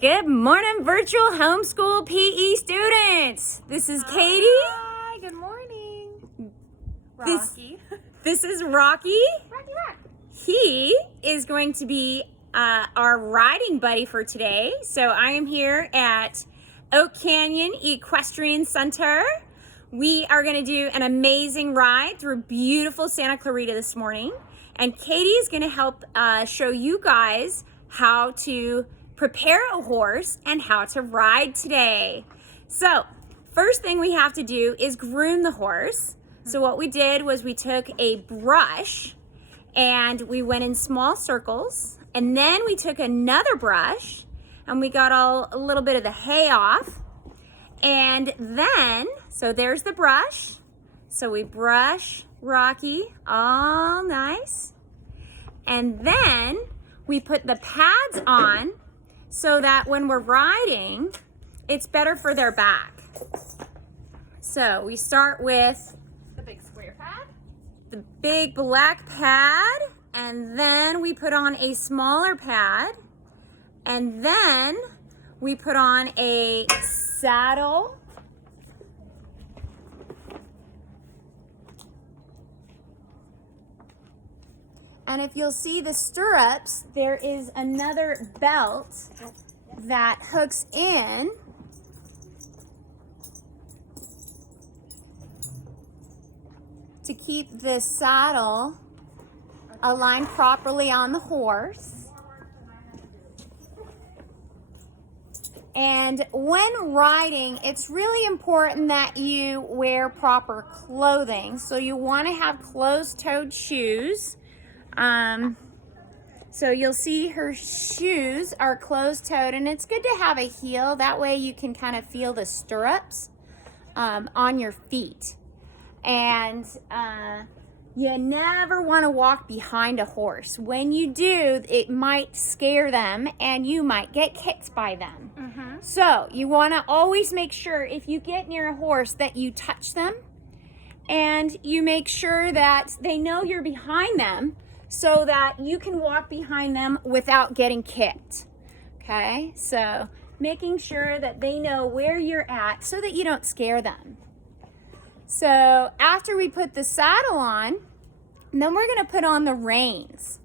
Good morning, virtual homeschool PE students. This is Katie. Hi, good morning. This- Rocky. This is Rocky. Rock. He is going to be our riding buddy for today. So I am here at Oak Canyon Equestrian Center. We are going to do an amazing ride through beautiful Santa Clarita this morning. And Katie is going to help show you guys how to prepare a horse and how to ride today. So first thing we have to do is groom the horse. So what we did was we took a brush and we went in small circles, and then we took another brush and we got a little bit of the hay off. And then, so there's the brush. So we brush Rocky all nice. And then we put the pads on so that when we're riding, it's better for their back. So we start with The big square pad. the big black pad, and then we put on a smaller pad, and then we put on a saddle. And if you'll see the stirrups, there is another belt that hooks in. To keep the saddle aligned properly on the horse. And when riding, it's really important that you wear proper clothing. So you want to have closed-toed shoes. So you'll see her shoes are closed-toed, and it's good to have a heel. That way you can kind of feel the stirrups on your feet. And you never want to walk behind a horse. When you do, it might scare them and you might get kicked by them. So you want to always make sure if you get near a horse that you touch them, and you make sure that they know you're behind them so that you can walk behind them without getting kicked. Okay, so making sure that they know where you're at so that you don't scare them. So after we put the saddle on, then we're going to put on the reins.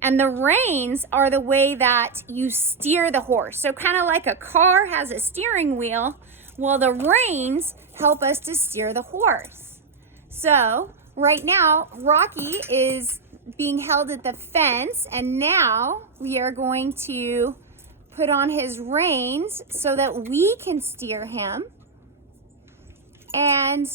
And the reins are the way that you steer the horse. So kind of like a car has a steering wheel, well, the reins help us to steer the horse. So right now, Rocky is being held at the fence, and now we are going to put on his reins so that we can steer him. And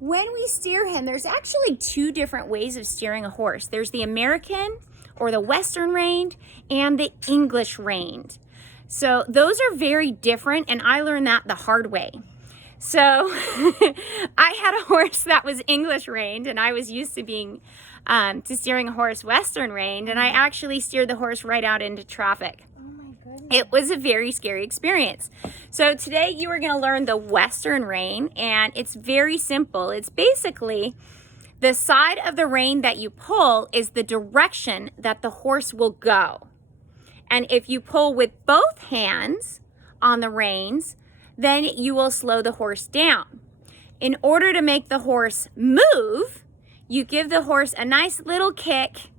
when we steer him, there's actually two different ways of steering a horse. There's the American or the Western reined and the English reined. So those are very different, and I learned that the hard way. So I had a horse that was English reined, and I was used to being to steering a horse Western reined, and I actually steered the horse right out into traffic. It was a very scary experience. So today you are going to learn the Western rein, and it's very simple. It's basically the side of the rein that you pull is the direction that the horse will go. And if you pull with both hands on the reins, then you will slow the horse down. In order to make the horse move, you give the horse a nice little kick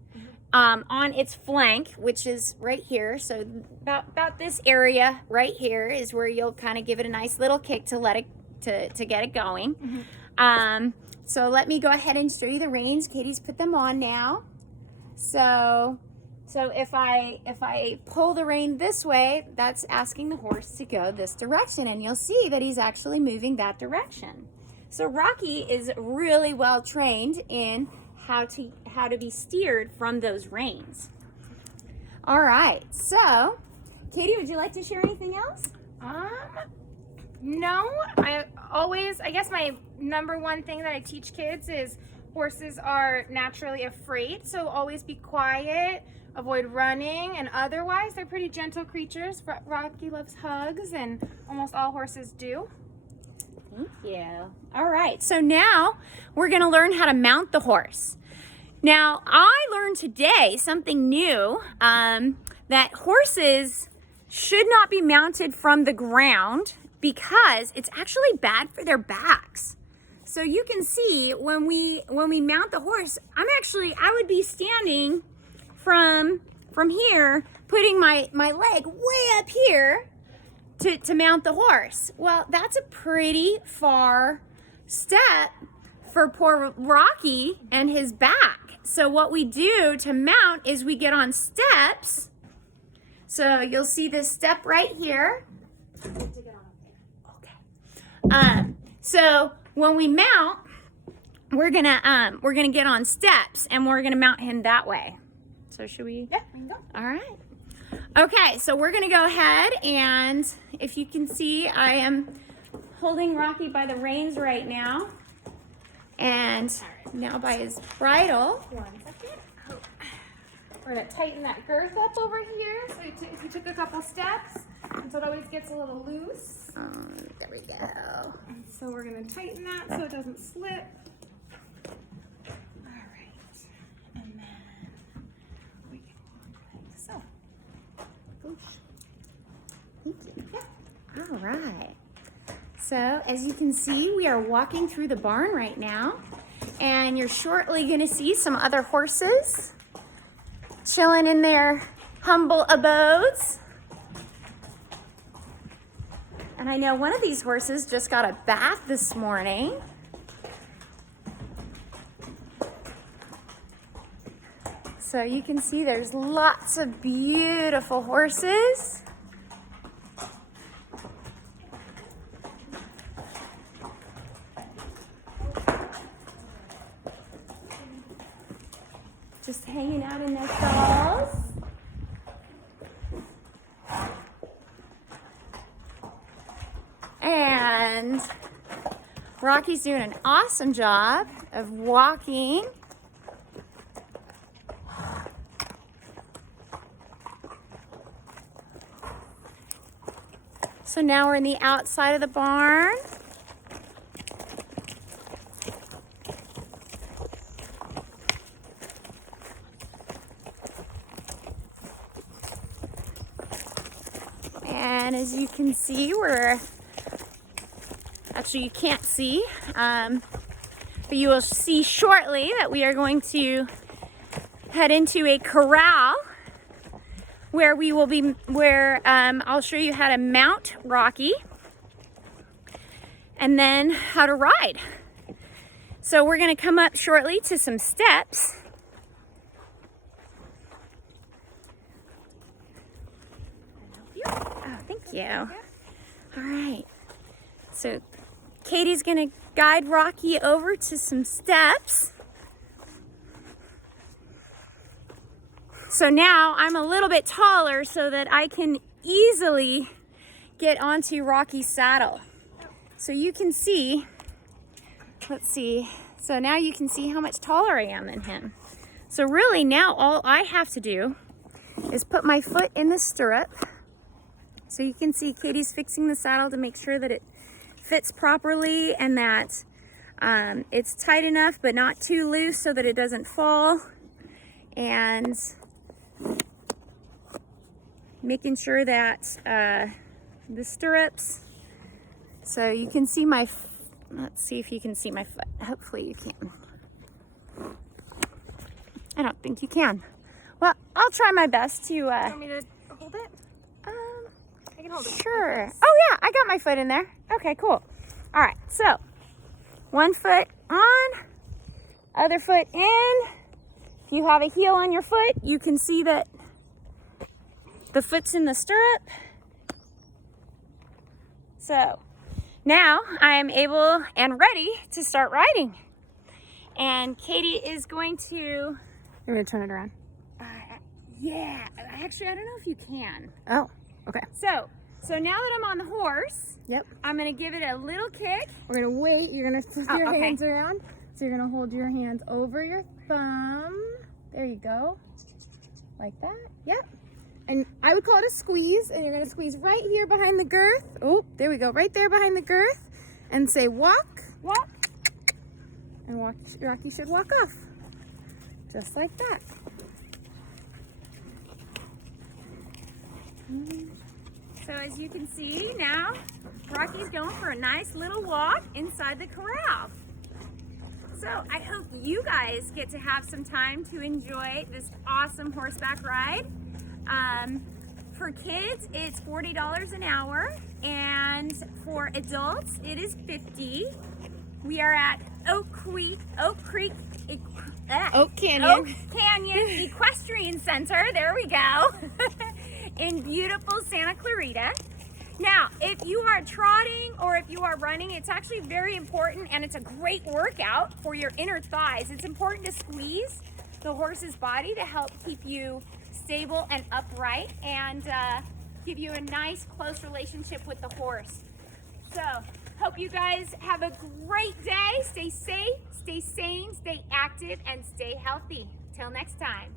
on its flank, which is right here. So about this area right here is where you'll kind of give it a nice little kick to let it to get it going. So let me go ahead and show you the reins. Katie's put them on now. So if I pull the rein this way, that's asking the horse to go this direction, and you'll see that he's actually moving that direction. So Rocky is really well trained in how to be steered from those reins. All right, so Katie, would you like to share anything else? No, I guess my number one thing that I teach kids is horses are naturally afraid, so always be quiet, avoid running, and otherwise they're pretty gentle creatures. Rocky loves hugs, and almost all horses do. Thank you. All right, so now we're going to learn how to mount the horse. Now, I learned today something new, that horses should not be mounted from the ground because it's actually bad for their backs. So you can see when we mount the horse, I would be standing from here, putting my leg way up here to mount the horse. Well, that's a pretty far step for poor Rocky and his back. So what we do to mount is we get on steps. So you'll see this step right here. Okay. So when we mount, we're gonna get on steps and we're gonna mount him that way. So should we? Yeah, we can go. All right. Okay, so we're gonna go ahead, and if you can see, I am holding Rocky by the reins right now, and now by his bridle. 1 second. Oh. We're gonna tighten that girth up over here. So we took a couple steps, and so it always gets a little loose. There we go. And so we're gonna tighten that so it doesn't slip. All right, and then we can walk like so. All right. So as you can see, we are walking through the barn right now, and you're shortly going to see some other horses chilling in their humble abodes. And I know one of these horses just got a bath this morning. So you can see there's lots of beautiful horses. Just hanging out in their stalls. And Rocky's doing an awesome job of walking. So now we're in the outside of the barn. And as you can see, actually you can't see, but you will see shortly that we are going to head into a corral where I'll show you how to mount Rocky and then how to ride. So we're going to come up shortly to some steps. Oh, thank you. All right. So Katie's going to guide Rocky over to some steps. So now I'm a little bit taller so that I can easily get onto Rocky's saddle. So you can see, let's see, so now you can see how much taller I am than him. So really now all I have to do is put my foot in the stirrup. So you can see Katie's fixing the saddle to make sure that it fits properly and that it's tight enough but not too loose so that it doesn't fall. And making sure that the stirrups, so you can see let's see if you can see my foot. Hopefully you can. I don't think you can. Well, I'll try my best to You want me to hold it? I can hold it. Sure. Oh yeah, I got my foot in there. Okay, cool. All right, so one foot on, other foot in. If you have a heel on your foot, you can see that the foot's in the stirrup. So now I am able and ready to start riding. And Katie is going to... I'm going to turn it around. Yeah, actually, I don't know if you can. Oh, okay. So now that I'm on the horse, Yep. I'm going to give it a little kick. We're going to wait. You're going to flip your okay. hands around. So you're going to hold your hands over your thumb. There you go. Like that. Yep. And I would call it a squeeze. And you're going to squeeze right here behind the girth. Oh, there we go. Right there behind the girth. And say walk. Walk. And Rocky should walk off. Just like that. So as you can see now, Rocky's going for a nice little walk inside the corral. So I hope you guys get to have some time to enjoy this awesome horseback ride. For kids, it's $40 an hour, and for adults, it is $50. We are at Oak Canyon Equestrian Center. There we go. In beautiful Santa Clarita. Now, if you are trotting or if you are running, it's actually very important, and it's a great workout for your inner thighs. It's important to squeeze the horse's body to help keep you stable and upright, and give you a nice close relationship with the horse. So, hope you guys have a great day. Stay safe, stay sane, stay active, and stay healthy. Till next time.